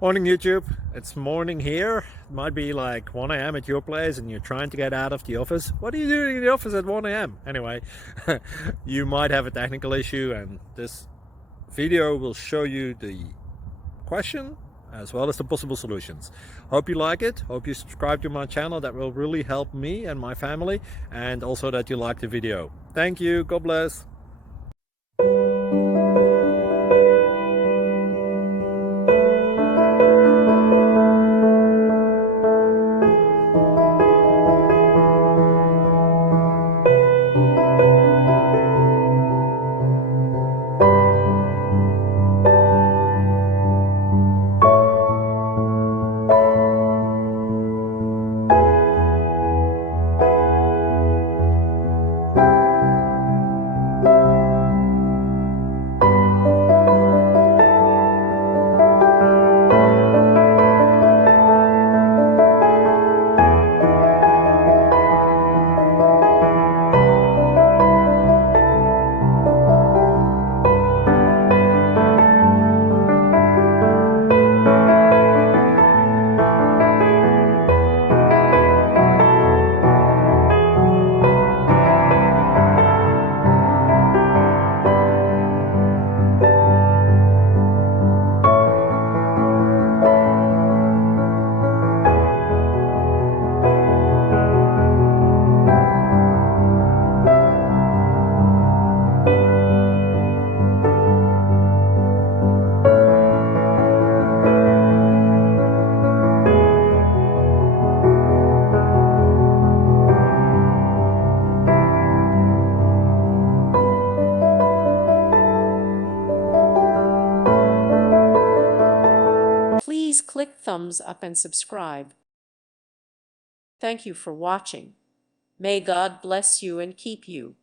Morning YouTube, it's morning here. It might be like 1 a.m. at your place and you're trying to get out of the office. What are you doing in the office at 1 a.m.? Anyway, you might have a technical issue and this video will show you the question as well as the possible solutions. Hope you like it, hope you subscribe to my channel. That will really help me and my family, and also that you like the video. Thank you, God bless. Please click thumbs up and subscribe. Thank you for watching. May God bless you and keep you.